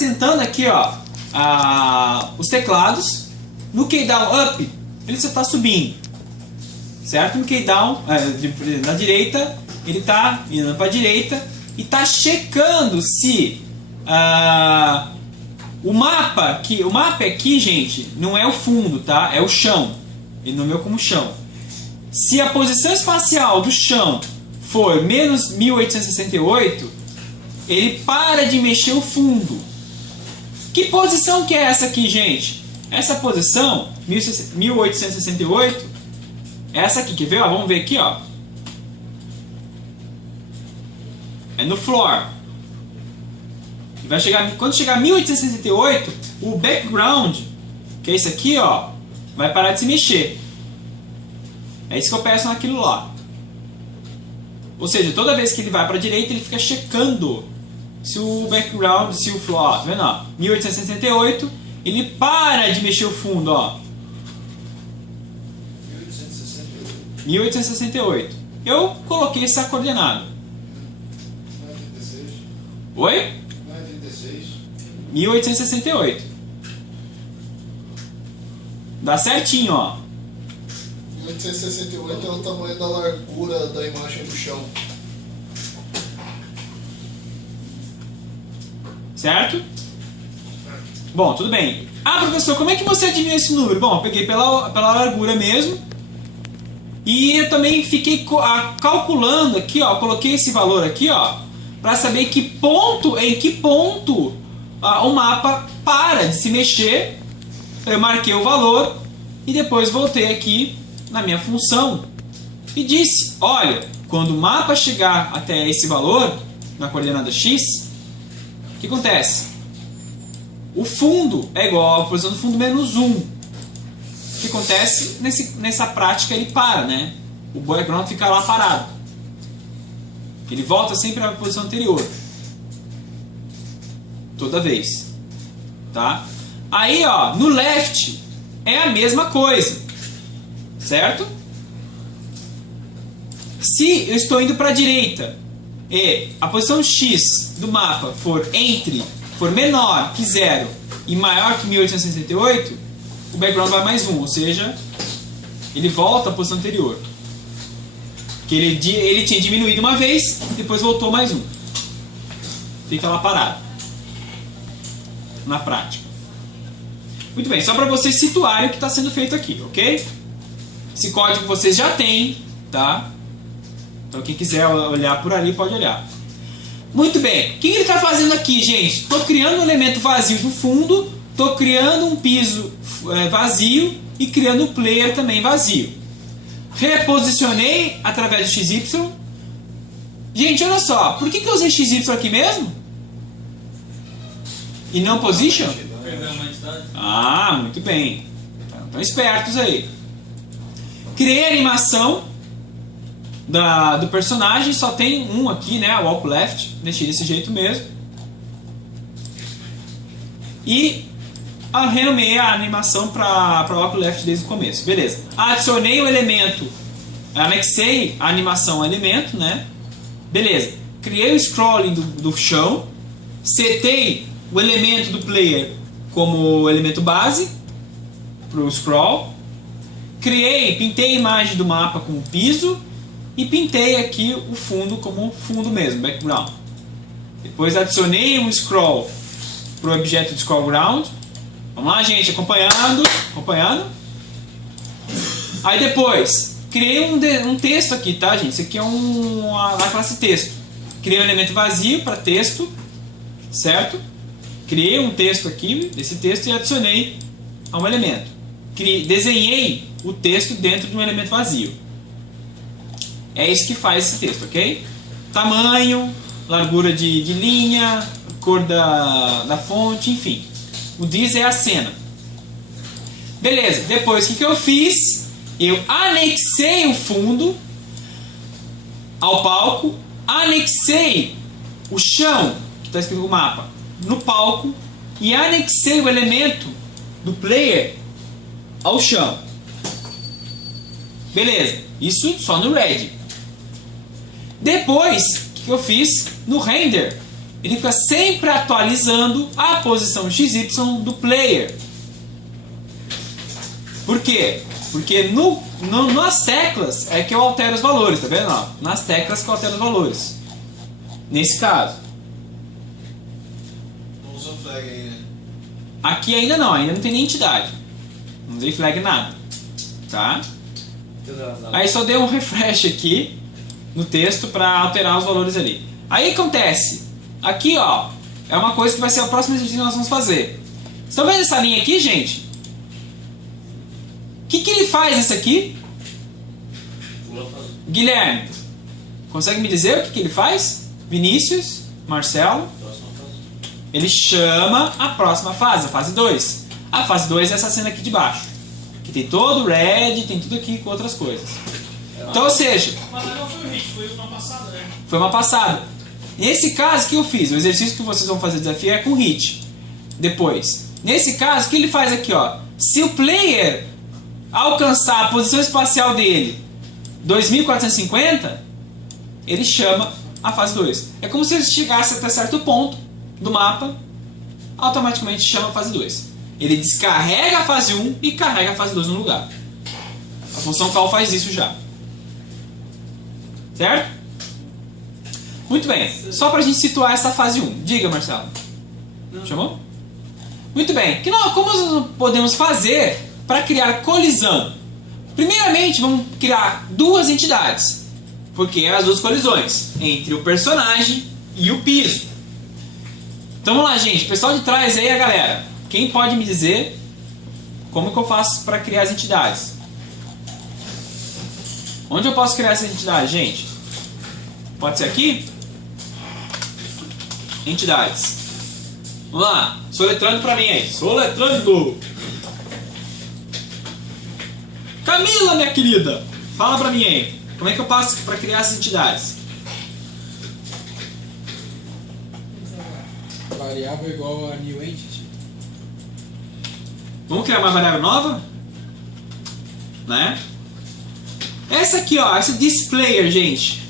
Sentando aqui, ó, os teclados. No keydown up, ele só está subindo, certo? No keydown, na direita, ele está indo para a direita e está checando se o mapa aqui, gente, não é o fundo, tá? É o chão. Ele nomeou como chão. Se a posição espacial do chão for menos 1868, ele para de mexer o fundo. Que posição que é essa aqui, gente? Essa posição, 1868, essa aqui, quer ver? Ó, vamos ver aqui, ó. É no floor. Vai chegar, quando chegar a 1868, o background, que é isso aqui, ó, vai parar de se mexer. É isso que eu peço naquilo lá. Ou seja, toda vez que ele vai para a direita, ele fica checando se o background, se o floor, tá vendo? Ó, 1868, ele para de mexer o fundo, ó. 1868. Eu coloquei essa coordenada. Oi? 1868. Dá certinho, ó. 1868 é o tamanho da largura da imagem do chão. Certo? Bom, tudo bem. Ah, professor, como é que você adivinhou esse número? Bom, eu peguei pela largura mesmo. E eu também fiquei calculando aqui, ó. Coloquei esse valor aqui, ó, para saber em que ponto o mapa para de se mexer. Eu marquei o valor e depois voltei aqui na minha função e disse: olha, quando o mapa chegar até esse valor, na coordenada x, o que acontece? O fundo é igual à posição do fundo menos 1. O que acontece? Nessa prática ele para, né? O background fica lá parado. Ele volta sempre à posição anterior. Toda vez. Tá? Aí, ó, no left é a mesma coisa. Certo? Se eu estou indo para a direita e a posição x do mapa for menor que 0 e maior que 1868, o background vai mais 1, ou seja, ele volta à posição anterior. Que ele tinha diminuído uma vez, depois voltou mais 1. Fica lá parado. Na prática. Muito bem, só para vocês situarem o que está sendo feito aqui, ok? Esse código vocês já têm, tá? Então quem quiser olhar por ali pode olhar. Muito bem, o que ele está fazendo aqui, gente? Estou criando um elemento vazio do fundo, estou criando um piso vazio e criando um player também vazio. Reposicionei através do XY. Gente, olha só, por que eu usei XY aqui mesmo? E não position? Ah, muito bem. Estão espertos aí. Criei a animação do personagem, só tem um aqui, né? Walk left, deixei desse jeito mesmo. E renomeei a animação para walk left desde o começo. Beleza. Adicionei o elemento, anexei a animação ao elemento, né? Beleza. Criei o scrolling do chão, setei o elemento do player como elemento base para o scroll. Pintei a imagem do mapa como piso. E pintei aqui o fundo como fundo mesmo, background. Depois adicionei um scroll para o objeto de scroll ground. Vamos lá, gente, acompanhando. Aí depois, criei um texto aqui, tá, gente? Isso aqui é uma classe texto. Criei um elemento vazio para texto, certo? Criei um texto aqui, desse texto, e adicionei a um elemento. Desenhei o texto dentro de um elemento vazio. É isso que faz esse texto, ok? Tamanho, largura de linha, cor da fonte, enfim. O this é a cena. Beleza, depois o que eu fiz? Eu anexei o fundo ao palco, anexei o chão, que está escrito no mapa, no palco, e anexei o elemento do player ao chão. Beleza, isso só no Red. Depois, o que eu fiz? No render, ele fica sempre atualizando a posição XY do player. Por quê? Porque nas teclas é que eu altero os valores, tá vendo? Ó, nas teclas que eu altero os valores. Nesse caso. Não usa flag aí, né? Aqui ainda não tem nem entidade. Não usei flag nada. Tá? Aí só dei um refresh aqui no texto para alterar os valores ali. Aí acontece, aqui ó, é uma coisa que vai ser a próxima exercício que nós vamos fazer. Estão vendo essa linha aqui, gente? O que ele faz isso aqui? Guilherme, consegue me dizer o que ele faz? Vinícius, Marcelo? Ele chama a próxima fase, a fase 2. A fase 2 é essa cena aqui de baixo. Que tem todo o red, tem tudo aqui com outras coisas. Então, ou seja... Mas não foi o hit, foi uma passada, né? Foi uma passada. Nesse caso que eu fiz, o exercício que vocês vão fazer desafio é com hit. Depois. Nesse caso, o que ele faz aqui, ó? Se o player alcançar a posição espacial dele 2450, ele chama a fase 2. É como se ele chegasse até certo ponto do mapa, automaticamente chama a fase 2. Ele descarrega a fase 1 e carrega a fase 2 no lugar. A função call faz isso já. Certo? Muito bem. Só para a gente situar essa fase 1. Diga, Marcelo. Chamou? Muito bem. Como nós podemos fazer para criar colisão? Primeiramente, vamos criar duas entidades. Porque é as duas colisões. Entre o personagem e o piso. Então vamos lá, gente. Pessoal de trás aí, a galera. Quem pode me dizer como que eu faço para criar as entidades? Onde eu posso criar essa entidade, gente? Pode ser aqui? Entidades. Vamos lá. Soletrando para mim aí. Soletrando. Camila, minha querida. Fala para mim aí. Como é que eu faço para criar essas entidades? Variável igual a new entity. Vamos criar uma variável nova? Né? Essa aqui, ó, essa displayer, gente.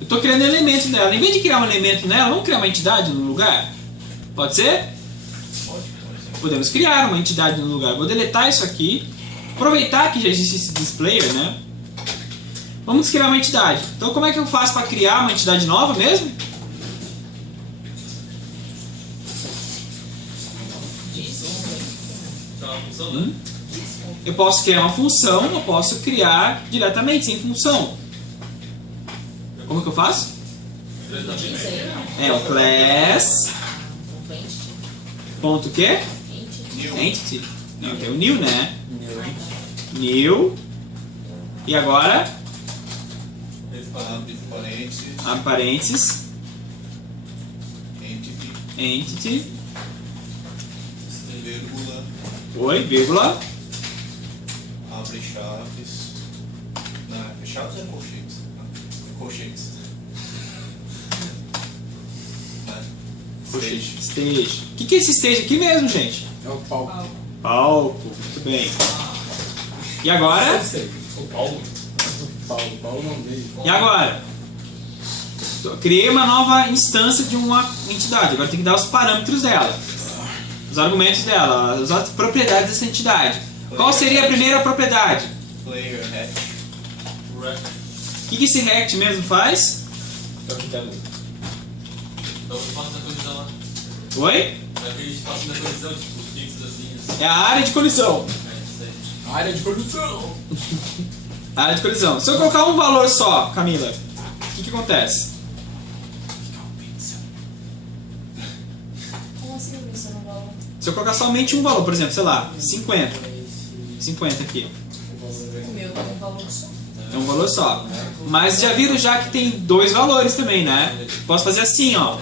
Eu estou criando elemento dela. Em vez de criar um elemento nela, vamos criar uma entidade no lugar? Pode ser? Podemos criar uma entidade no lugar. Vou deletar isso aqui. Aproveitar que já existe esse displayer, né? Vamos criar uma entidade. Então, como é que eu faço para criar uma entidade nova mesmo? Eu posso criar uma função, eu posso criar diretamente, sem função. Como que eu faço? É o class. Ponto o quê? Entity. Não, tem o new, né? New. E agora? Abre parênteses. Entity. Vírgula. Oi, vírgula. Abre chaves. Não, chaves é colchetes. Colchetes. Stage. O que é esse stage aqui mesmo, gente? É o palco. Palco. Muito bem. E agora? O palco. Paulo não veio. E agora? Criei uma nova instância de uma entidade. Agora tem que dar os parâmetros dela. Os argumentos dela. As propriedades dessa entidade. Qual seria a primeira propriedade? Player hatch. O que esse rect mesmo faz? Então eu faço na colisão lá. Oi? Aquele espaço na colisão, tipo, os fixos assim. É a área de colisão. É isso aí. Área de produção. Área de colisão. Se eu colocar um valor só, Camila, o que acontece? Como assim isso não valor? Se eu colocar somente um valor, por exemplo, sei lá, 50. 50 aqui. O meu tem um valor só. É um valor só. Mas já viram já que tem dois valores também, né? Posso fazer assim, ó.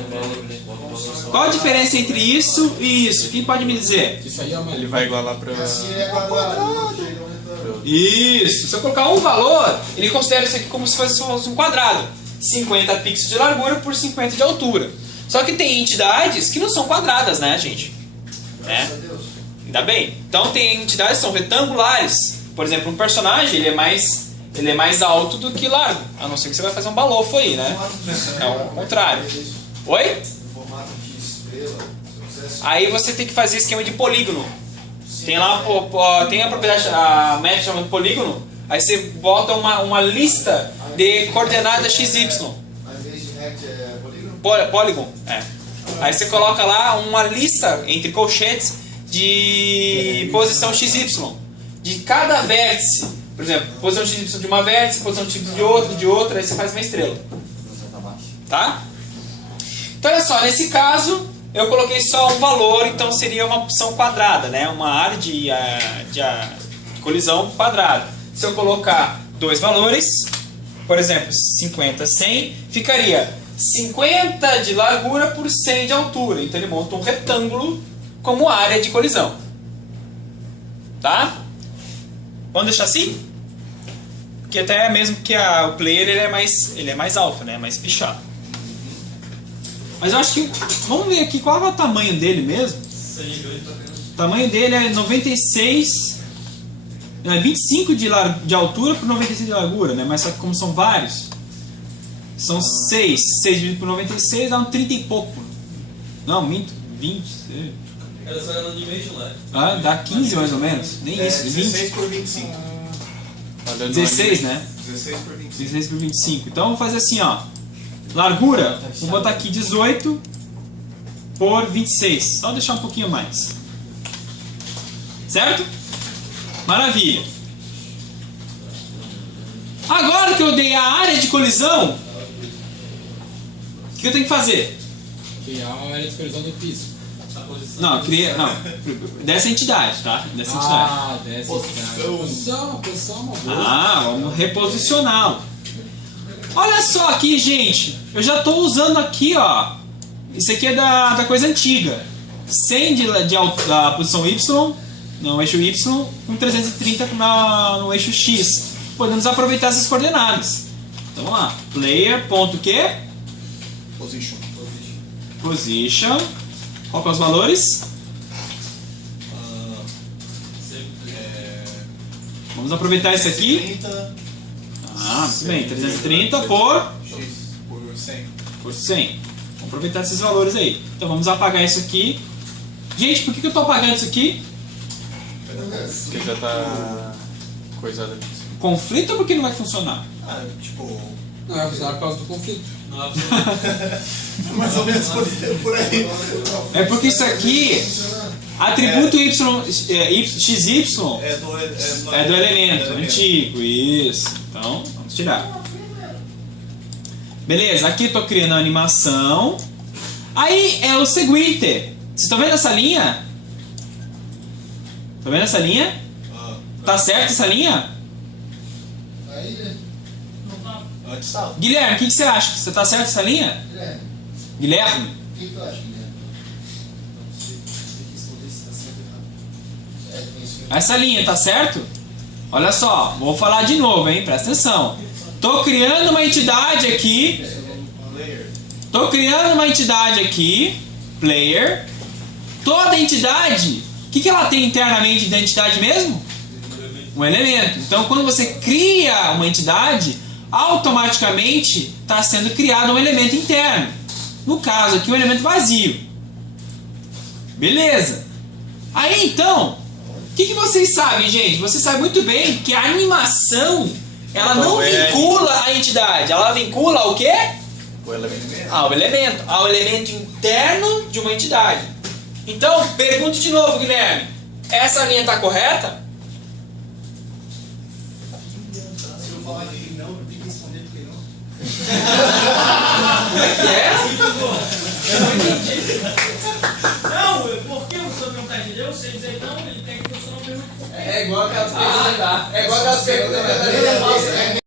Qual a diferença entre isso e isso? Quem pode me dizer? Isso aí é uma... Ele vai igualar pra... Assim é quadrado. Isso! Se eu colocar um valor, ele considera isso aqui como se fosse um quadrado. 50 pixels de largura por 50 de altura. Só que tem entidades que não são quadradas, né, gente? Graças a Deus. Ainda bem. Então tem entidades que são retangulares. Por exemplo, um personagem ele é mais alto do que largo. A não ser que você vai fazer um balofo aí, né? É o contrário. Oi? Formato aí você tem que fazer esquema de polígono. Tem lá, tem a propriedade, a método chamado polígono, aí você bota uma lista de coordenadas XY. Ao invés de rect é polígono? Polygon, é. Aí você coloca lá uma lista entre colchetes de posição XY. De cada vértice. Por exemplo, posição XY de uma vértice, posição XY de outra, aí você faz uma estrela. Tá? Então olha só, nesse caso eu coloquei só um valor, então seria uma opção quadrada, né? Uma área de colisão quadrada. Se eu colocar dois valores, por exemplo, 50, 100, ficaria 50 de largura por 100 de altura. Então ele monta um retângulo como área de colisão. Tá? Vamos deixar assim? Porque até mesmo que o player ele é mais alto, né? Mais pichado. Mas eu acho que... Vamos ver aqui qual é o tamanho dele mesmo. O tamanho dele é 96... É 25 de altura por 96 de largura, né? Mas só que como são vários... São 6. 6 dividido por 96 dá um 30 e pouco. Não, minto. 20. Era só no Dimension lá. Ah, dá 15 mais ou menos. Nem isso, 20. 16 por 25. 16, né? 16 por 25. 16 por 25. Então vamos fazer assim, ó. Largura, vou botar aqui 18 por 26. Só deixar um pouquinho mais. Certo? Maravilha. Agora que eu dei a área de colisão, o que eu tenho que fazer? Criar uma área de colisão do piso. Não, dessa entidade, tá? Dessa entidade. Ah, dessa entidade. Posição é uma boa. Ah, vamos reposicioná-lo. Olha só aqui, gente. Eu já estou usando aqui, ó. Isso aqui é da coisa antiga. 100 da posição Y, no eixo Y, com 330 no eixo X. Podemos aproveitar essas coordenadas. Então vamos lá. Player, ponto quê? Position. Position. Qual que é os valores? Vamos aproveitar esse aqui. 30 Ah, muito bem. 330 por x por 100. por 100. Vamos aproveitar esses valores aí. Então vamos apagar isso aqui. Gente, por que eu estou apagando isso aqui? Porque já tá coisado aqui. Conflito ou porque não vai funcionar? Ah, tipo... Não, vai funcionar por causa do conflito. Não é possível. mais ou menos por aí. É porque isso aqui, atributo XY é do elemento antigo. Isso. Então, vamos tirar. Beleza, aqui estou criando a animação. Aí é o seguinte. Vocês estão vendo essa linha? Estão vendo essa linha? Tá certo essa linha? Aí, né? Antes estava. Guilherme, o que você acha? Você tá certo essa linha? Guilherme? O que tu acha, Guilherme? Essa linha tá certo? Olha só, vou falar de novo, hein? Presta atenção. Tô criando uma entidade aqui. Tô criando uma entidade aqui. Player. Toda entidade, o que ela tem internamente de entidade mesmo? Um elemento. Então, quando você cria uma entidade, automaticamente está sendo criado um elemento interno. No caso aqui, um elemento vazio. Beleza. Aí, então, o que vocês sabem, gente? Vocês sabem muito bem que a animação, ela não vincula a entidade. Ela vincula o quê? O elemento. Ao elemento interno de uma entidade. Então, pergunto de novo, Guilherme. Essa linha está correta? Se eu falar que não, eu tenho que responder porque não. Como é que é? Eu não entendi. Não, porque o senhor não está entendendo? Você dizer não, ele tem que funcionar o mesmo. É igual aquelas perguntas. É igual aquelas perguntas.